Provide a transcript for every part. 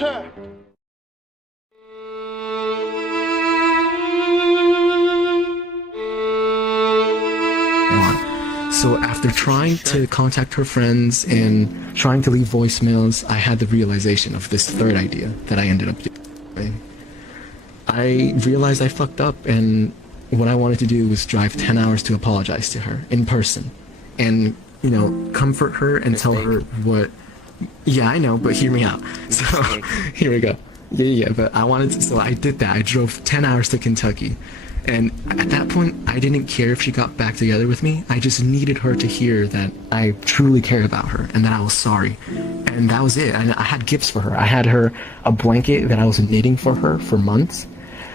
VRChat. So after trying to contact her friends and trying to leave voicemails, I had the realization of this third idea that I ended up doing. I realized I fucked up, and what I wanted to do was drive 10 hours to apologize to her in person and, you know, comfort her and tell her what... Yeah, I know, but hear me out. So, here we go. Yeah, but I wanted to... So I did that. I drove 10 hours to Kentucky. And at that point, I didn't care if she got back together with me. I just needed her to hear that I truly cared about her and that I was sorry. And that was it. And I had gifts for her. I had her a blanket that I was knitting for her for months.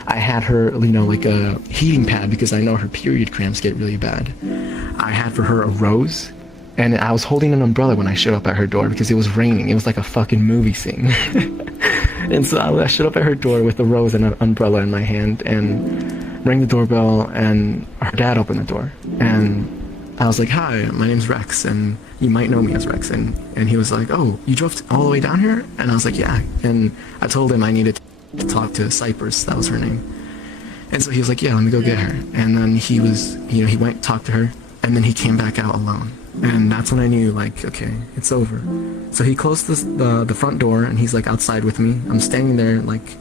I had her, you know, like a heating pad because I know her period cramps get really bad. I had for her a rose. And I was holding an umbrella when I showed up at her door because it was raining. It was like a fucking movie scene. And so I showed up at her door with a rose and an umbrella in my hand and rang the doorbell, and her dad opened the door. And I was like, "Hi, my name's Rex, and you might know me as Rex." And he was like, "Oh, you drove all the way down here?" And I was like, "Yeah." And I told him I needed to talk to Cypress. That was her name. And so he was like, "Yeah, let me go get her." And then he was, you know, he went talked to her, and then he came back out alone. And that's when I knew, like, okay, it's over. So he closed the front door, and he's like outside with me. I'm standing there, like,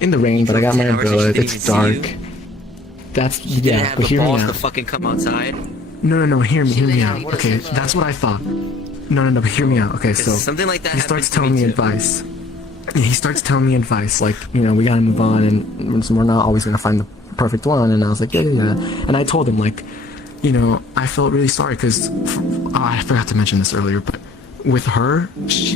in the rain, but I got my umbrella. It's dark. That's, yeah, but hear me out. To fucking come outside. No, hear me out. Okay, that's what I thought. No, but hear me out. Okay, so something like that he starts telling me advice. He starts telling me advice, like, you know, we gotta move on, and we're not always gonna find the perfect one. And I was like, yeah. And I told him, like, you know, I felt really sorry because, I forgot to mention this earlier, but with her,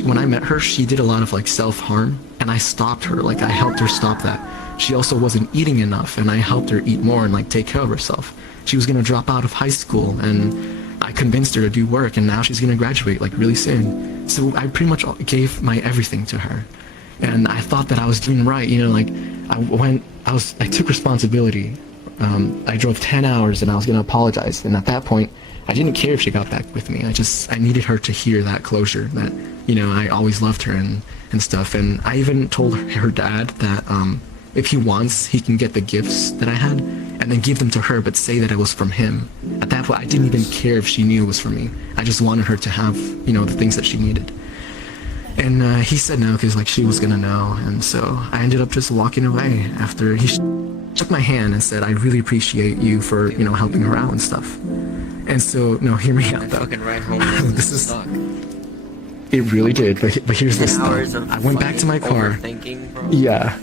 when I met her, she did a lot of, like, self-harm, and I stopped her. Like, I helped her stop that. She also wasn't eating enough, and I helped her eat more and, like, take care of herself. She was gonna drop out of high school, and I convinced her to do work, and now she's gonna graduate, like, really soon. So I pretty much gave my everything to her. And I thought that I was doing right, you know, like, I took responsibility. I drove 10 hours, and I was gonna apologize, and at that point, I didn't care if she got back with me. I needed her to hear that closure, that, you know, I always loved her and stuff. And I even told her dad that, if he wants, he can get the gifts that I had and then give them to her, but say that it was from him. At that point, I didn't even care if she knew it was from me. I just wanted her to have, you know, the things that she needed. And he said no, because, like, she was gonna know. And so I ended up just walking away after he shook my hand and said, "I really appreciate you for, you know, helping her out and stuff." And so, no, hear me out though. Fucking ride home. This is... It really did, but here's this though. I went back to my car. Yeah.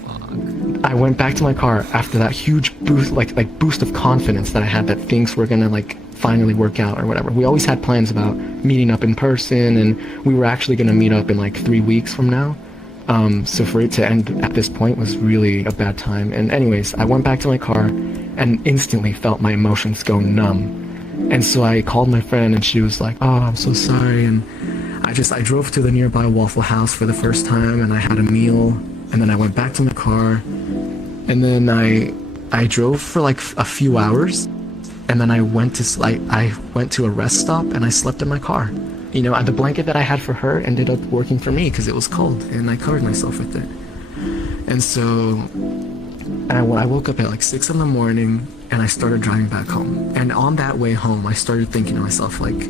I went back to my car after that huge boost, like boost of confidence that I had that things were gonna, like, finally work out or whatever. We always had plans about meeting up in person, and we were actually gonna meet up in, like, 3 weeks from now. So for it to end at this point was really a bad time. And anyways, I went back to my car and instantly felt my emotions go numb. And so I called my friend, and she was like, "Oh, I'm so sorry." And I drove to the nearby Waffle House for the first time, and I had a meal. And then I went back to my car, and then I drove for, like, a few hours, and then I went to a rest stop, and I slept in my car. You know, the blanket that I had for her ended up working for me because it was cold, and I covered myself with it. And so I woke up at, like, 6 in the morning, and I started driving back home. And on that way home, I started thinking to myself, like,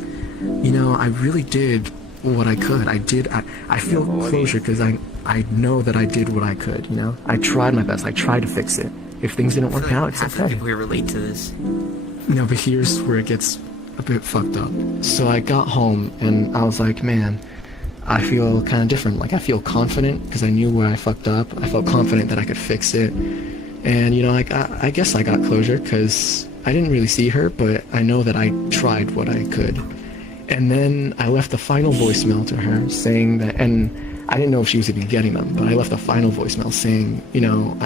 you know, I really did what I could. I feel closure because I know that I did what I could, you know? I tried my best. I tried to fix it. If things didn't work out, it's okay. People here relate to this. No, but here's where it gets a bit fucked up. So I got home, and I was like, man, I feel kind of different. Like, I feel confident because I knew where I fucked up. I felt confident that I could fix it. And, you know, like, I guess I got closure because I didn't really see her, but I know that I tried what I could. And then I left a final voicemail to her saying that, and I didn't know if she was even getting them, but I left a final voicemail saying, you know,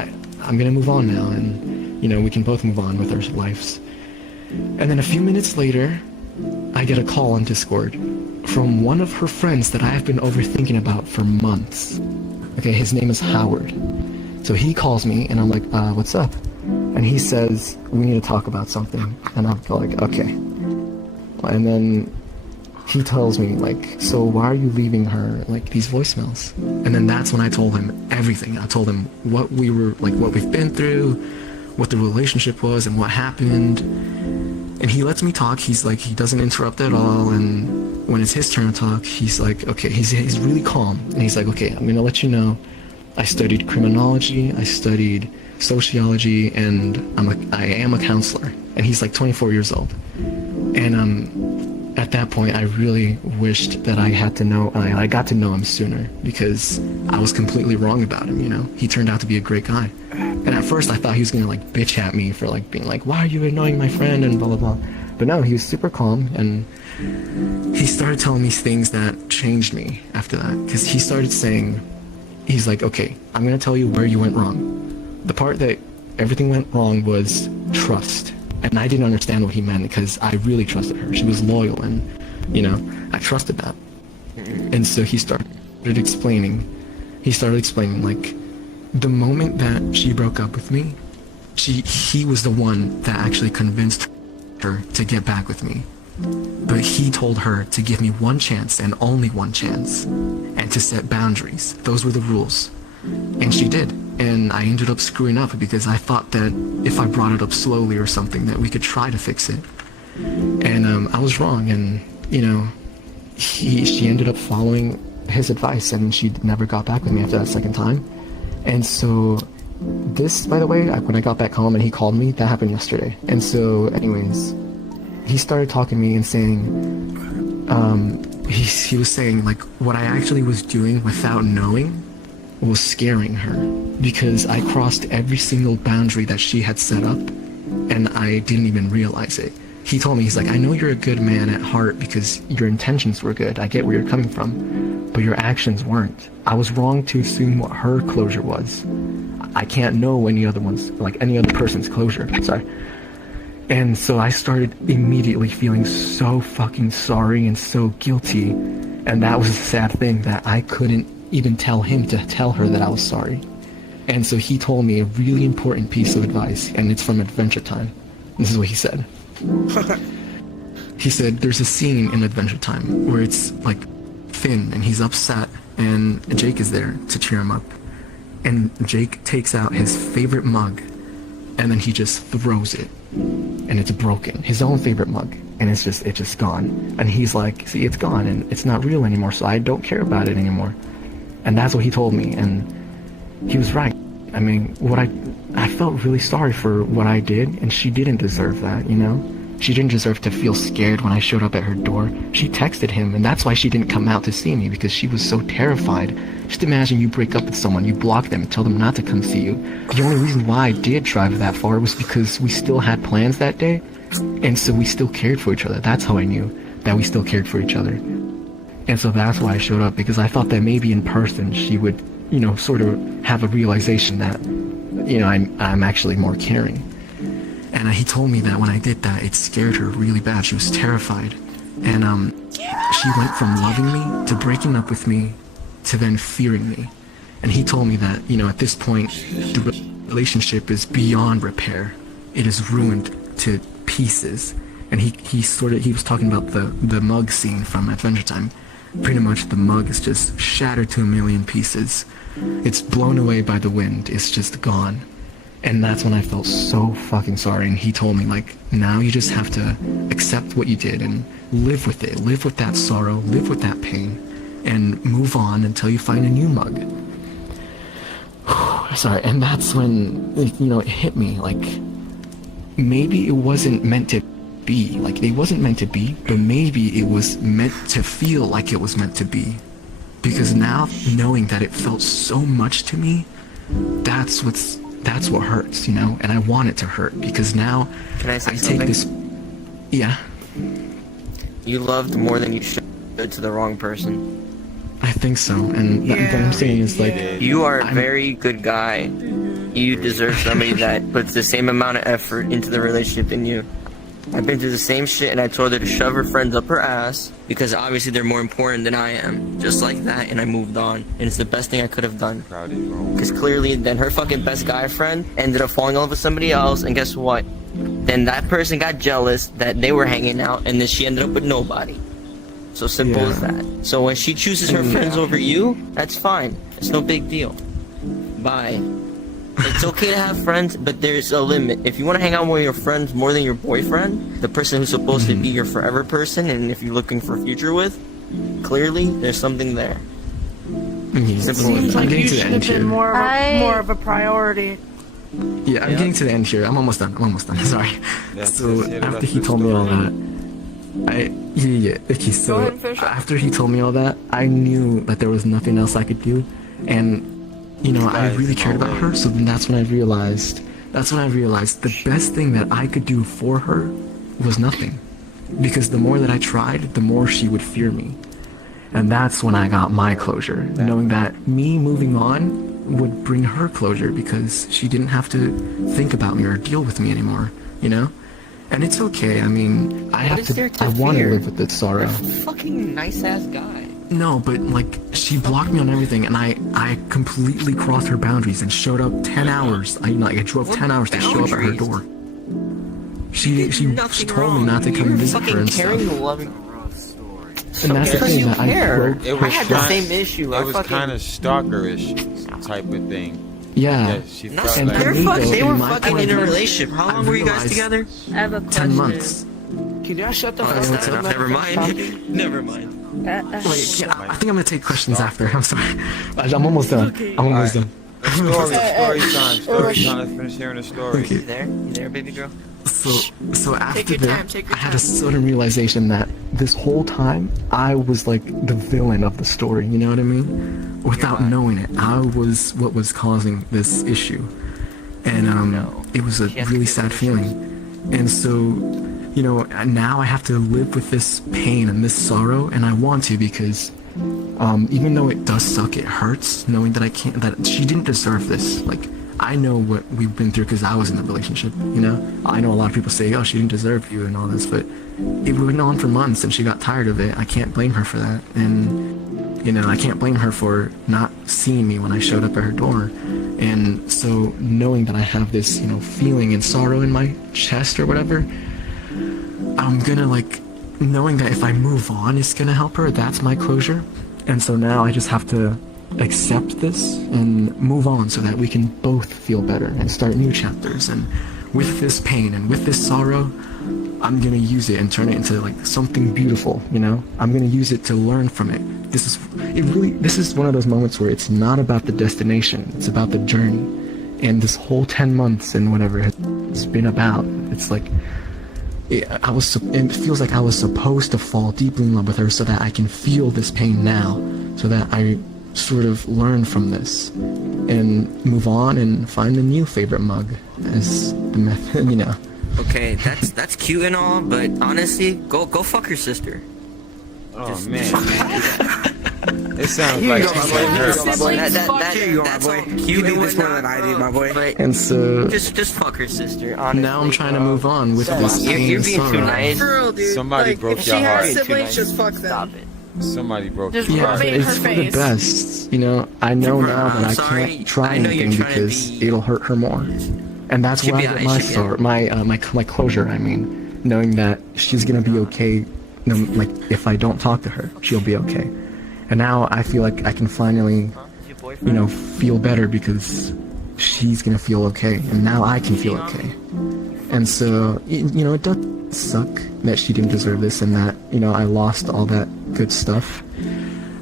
I'm gonna move on now, and, you know, we can both move on with our lives. And then a few minutes later, I get a call on Discord from one of her friends that I have been overthinking about for months. Okay, his name is Howard. So he calls me, and I'm like, what's up? And he says, we need to talk about something. And I'm like, okay. And then he tells me like, so why are you leaving her like these voicemails? And then that's when I told him everything. I told him what we were like, what we've been through, what the relationship was, and what happened. And he lets me talk. He's like, he doesn't interrupt at all. And when it's his turn to talk, he's like, okay, he's really calm. And he's like, okay, I'm gonna let you know, I studied criminology, I studied sociology, and I am a counselor. And he's like 24 years old. And at that point, I really wished that I had to know, I got to know him sooner, because I was completely wrong about him, you know? He turned out to be a great guy. And at first I thought he was gonna like bitch at me for like being like, why are you annoying my friend, and blah blah blah. But no, he was super calm, and he started telling me things that changed me after that. Because he started saying, he's like, okay, I'm gonna tell you where you went wrong. The part that everything went wrong was trust. And I didn't understand what he meant, because I really trusted her. She was loyal, and, you know, I trusted that. And so he started explaining, like, the moment that she broke up with me, he was the one that actually convinced her to get back with me. But he told her to give me one chance, and only one chance, and to set boundaries. Those were the rules. And she did. And I ended up screwing up, because I thought that if I brought it up slowly or something, that we could try to fix it. And I was wrong, and, you know, she ended up following his advice, and she never got back with me after that second time. And so this, by the way, when I got back home and he called me, that happened yesterday. And so anyways, he started talking to me and saying, he was saying like what I actually was doing without knowing was scaring her, because I crossed every single boundary that she had set up, and I didn't even realize it. He told me, he's like, I know you're a good man at heart because your intentions were good. I get where you're coming from, but your actions weren't. I was wrong to assume what her closure was. I can't know any other person's closure. Sorry. And so I started immediately feeling so fucking sorry and so guilty. And that was a sad thing, that I couldn't even tell him to tell her that I was sorry. And so he told me a really important piece of advice, and it's from Adventure Time. This is what he said. He said, there's a scene in Adventure Time where it's like Finn and he's upset, and Jake is there to cheer him up. And Jake takes out his favorite mug, and then he just throws it, and it's broken. His own favorite mug, and it's just gone. And he's like, see, it's gone, and it's not real anymore, so I don't care about it anymore. And that's what he told me, and he was right. I mean, I felt really sorry for what I did, and she didn't deserve that, you know? She didn't deserve to feel scared when I showed up at her door. She texted him, and that's why she didn't come out to see me, because she was so terrified. Just imagine you break up with someone, you block them, tell them not to come see you. The only reason why I did drive that far was because we still had plans that day, and so we still cared for each other. That's how I knew that we still cared for each other. And so that's why I showed up, because I thought that maybe in person she would, you know, sort of have a realization that, you know, I'm actually more caring. And he told me that when I did that, it scared her really bad. She was terrified. And she went from loving me to breaking up with me to then fearing me. And he told me that, you know, at this point, the relationship is beyond repair. It is ruined to pieces. And he was talking about the mug scene from Adventure Time. Pretty much the mug is just shattered to a million pieces. It's blown away by the wind. It's just gone. And that's when I felt so fucking sorry. And he told me, like, now you just have to accept what you did and live with it. Live with that sorrow, live with that pain, and move on until you find a new mug. Sorry. And that's when, you know, it hit me, like, maybe it wasn't meant to be. Like, it wasn't meant to be, but maybe it was meant to feel like it was meant to be. Because now, knowing that it felt so much to me, that's what hurts, you know? And I want it to hurt, because now Can I say I something? take this... Yeah. You loved more than you should to the wrong person. I think so. And what I'm saying is, like... You are a very good guy. You deserve somebody that puts the same amount of effort into the relationship than you. I've been through the same shit, and I told her to shove her friends up her ass, because obviously they're more important than I am. Just like that, and I moved on. And it's the best thing I could have done. Because clearly, then her fucking best guy friend ended up falling in love with somebody else, and guess what? Then that person got jealous that they were hanging out, and then she ended up with nobody. So simple as Yeah. that. So when she chooses her friends over you, that's fine. It's no big deal. Bye. It's okay to have friends, but there's a limit. If you want to hang out with your friends more than your boyfriend, the person who's supposed to be your forever person, and if you're looking for a future with, clearly there's something there. Simple Seems as like I'm getting you to the should end have been here. more of a priority. Yeah, I'm getting to the end here. I'm almost done. Sorry. So after he told me all that, okay, so Go ahead and finish up. after he told me all that, I knew that there was nothing else I could do, and I really cared about her. So then that's when I realized the best thing that I could do for her was nothing, because the more that I tried, the more she would fear me, and that's when I got my closure, knowing that me moving on would bring her closure because she didn't have to think about me or deal with me anymore, And it's okay. I mean, I want to live with this sorrow. You're a fucking nice ass guy. No, but like she blocked me on everything, and I completely crossed her boundaries and showed up 10 hours. I drove 10 hours to show up at her door. She told me not to come visit her and stuff. Caring, loving. And that's the Because thing you that care. I I had the same issue. It was kind of stalkerish type of thing. Yeah. Yeah, she Not felt And like for me, though, they were in my fucking point in a of view, relationship. How I long were you guys realized together? I have a 10 question. months. Can y'all shut the Oh, fuck that's up? not enough. Never mind. Never mind. Wait, yeah, I think I'm gonna take questions after. I'm sorry. I'm almost done. I'm almost done. story time. Story time. Let's finish hearing the story. Okay. You there, baby girl? So after your that, time, take your I had a sudden realization that this whole time I was like the villain of the story. You know what I mean? Without knowing it, I was what was causing this issue, and it was a really sad feeling. And so, now I have to live with this pain and this sorrow, and I want to because even though it does suck, it hurts knowing that that she didn't deserve this. Like, I know what we've been through because I was in the relationship, I know a lot of people say, oh, she didn't deserve you and all this, but it went on for months and she got tired of it. I can't blame her for that. And, I can't blame her for not seeing me when I showed up at her door. And so knowing that I have this, feeling and sorrow in my chest or whatever, I'm gonna knowing that if I move on, it's gonna help her. That's my closure. And so now I just have to accept this and move on so that we can both feel better and start new chapters. And with this pain and with this sorrow, I'm gonna use it and turn it into something beautiful. I'm gonna use it to learn from it. This is one of those moments where it's not about the destination, it's about the journey. And this whole 10 months and whatever it's been about, it's like it feels like I was supposed to fall deeply in love with her so that I can feel this pain now, so that I sort of learn from this and move on and find a new favorite mug as the method, Okay, that's cute and all, but honestly, go fuck your sister. Oh man. It sounds like she played her. That's all cute and whatnot, I did, my boy. but And so just fuck her sister. Honestly. now I'm trying to move on with this You're, pain you're and being too sorrow. nice. For real, dude. Somebody broke if your she heart. has siblings, just fuck Stop them. it. Somebody broke Just your Yeah, heart. but rub it in it's her for the face. best. I know now that I sorry. can't try I know you're anything trying to because be- it'll hurt her more. And that's Should why be I get alright, my should be sorrow, my closure. I mean, knowing that she's gonna be okay. If I don't talk to her, she'll be okay. And now I feel like I can finally, feel better because she's gonna feel okay, and now I can feel okay. And so, it does suck that she didn't deserve this and that, I lost all that good stuff.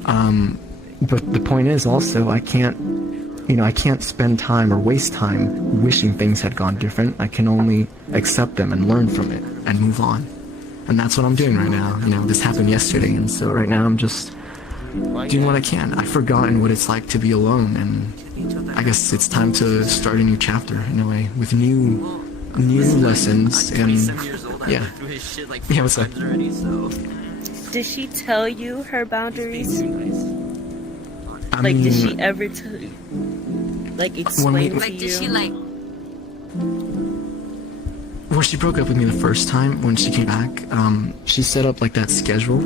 But the point is also, I can't spend time or waste time wishing things had gone different. I can only accept them and learn from it and move on. And that's what I'm doing right now. This happened yesterday, and so right now I'm just doing what I can. I've forgotten what it's like to be alone, and I guess it's time to start a new chapter in a way with new lessons. And yeah, what's up? Did she tell you her boundaries? I Like, mean, did she ever explain to Like, you? did she like? well, she broke up with me the first time when she came back. She set up that schedule,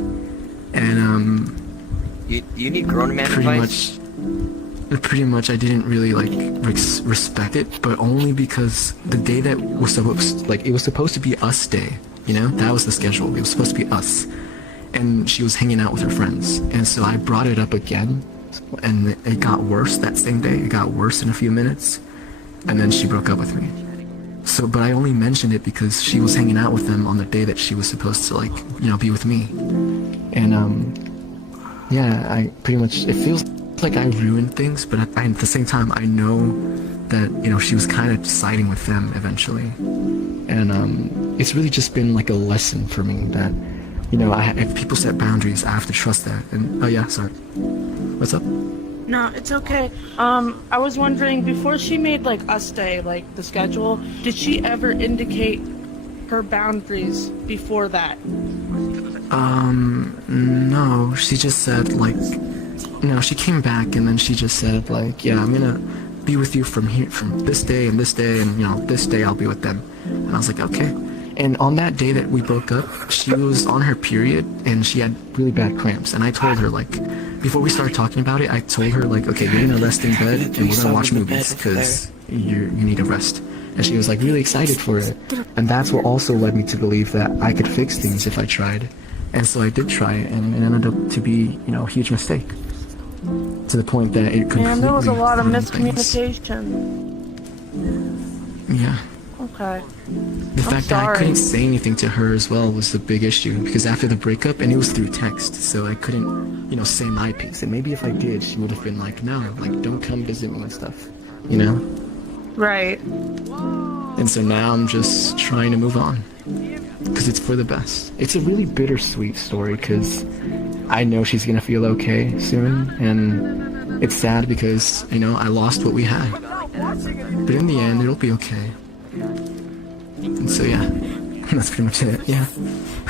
and You need grown man advice. pretty much I didn't really respect it, but only because the day that was supposed it was supposed to be us day, that was the schedule. It was supposed to be us, and she was hanging out with her friends. And so I brought it up again, and it got worse that same day. It got worse in a few minutes, and then she broke up with me. So, but I only mentioned it because she was hanging out with them on the day that she was supposed to, like, you know, be with me. And yeah, I pretty much, it feels like I ruined things, but at the same time, I know that, you know, she was kind of siding with them eventually. And it's really just been like a lesson for me that, you know, if people set boundaries, I have to trust that. And oh yeah, sorry. What's up? No, it's okay. I was wondering, before she made like us stay, like the schedule, did she ever indicate her boundaries before that? No, she just said like, you know, she came back and then she just said like, yeah, I'm gonna be with you from here, from this day and this day, and you know, this day I'll be with them. And I was like, okay. And on that day that we broke up, she was on her period and she had really bad cramps. And I told her, like, before we started talking about it, I told her, like, okay, you're gonna rest in bed and we're gonna watch movies because you need a rest. And she was like really excited for it. And that's what also led me to believe that I could fix things if I tried. And so I did try it, and it ended up to be, you know, a huge mistake. To the point that it completely Man, there was a lot of ruined things. miscommunication. Yeah. Okay. The fact that I couldn't say anything to her as well was the big issue, because after the breakup, and it was through text, so I couldn't, you know, say my piece. And maybe if I did, she would have been like, no, like, don't come visit me and stuff, you know? Right. And so now I'm just trying to move on, because it's for the best. It's a really bittersweet story, because I know she's gonna feel okay soon, and it's sad because, you know, I lost what we had. But in the end, it'll be okay. And so yeah, that's pretty much it. Yeah.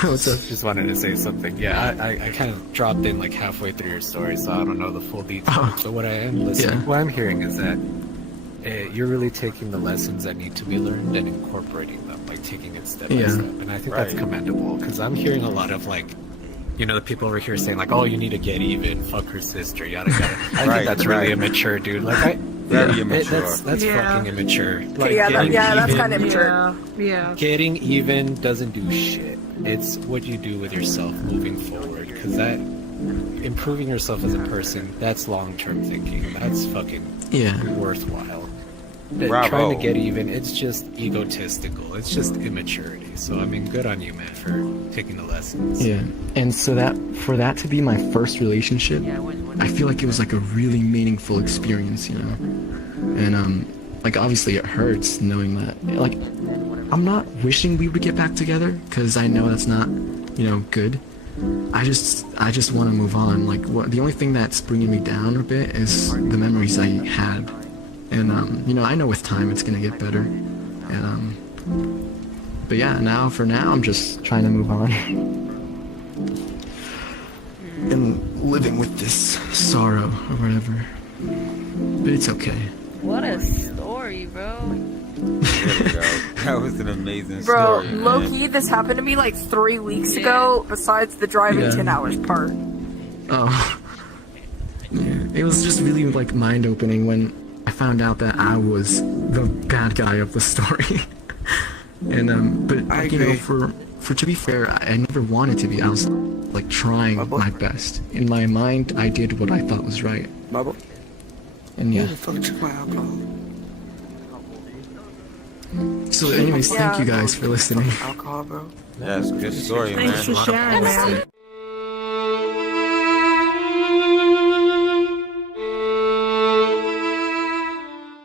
What's up? Just wanted to say something. Yeah, I kind of dropped in like halfway through your story, so I don't know the full details. But what I am listening, Yeah. what I'm hearing is that you're really taking the lessons that need to be learned and incorporating them, like taking it step by Yeah. step. And I think that's commendable, because I'm hearing a lot of like, you know, the people over here saying like, oh, you need to get even, fuck her sister, yada yada. I think that's really immature, dude. Like Very immature. That's Yeah. fucking immature. Like, Yeah, getting that's even- kind of immature. Yeah. Getting even doesn't do shit. It's what you do with yourself moving forward, because that improving yourself as a person, that's long-term thinking. That's fucking Yeah. worthwhile. Bravo. Trying to get even, it's just egotistical. It's just immaturity. So I mean, good on you, man, for taking the lessons. Yeah. And so that, for that to be my first relationship, I feel like it was like a really meaningful experience, you know? And like obviously it hurts knowing that, like, I'm not wishing we would get back together, because I know that's not, you know, good. I just want to move on. Like, the only thing that's bringing me down a bit is the memories I had. And you know, I know with time it's gonna get better. And but yeah, for now I'm just trying to move on. And living with this sorrow or whatever. But it's okay. What a story, bro. There we go. That was an amazing Bro, story, man. low-key, this happened to me like 3 weeks ago, besides the driving Yeah. 10 hours part. Oh. Yeah, it was just really like mind-opening when I found out that I was the bad guy of the story. And but you know, for to be fair, I never wanted to be. I was like trying my best. In my mind, I did what I thought was right. And yeah. So anyways, thank you guys for listening. Yeah, it's a good story, man. Thanks for sharing, man.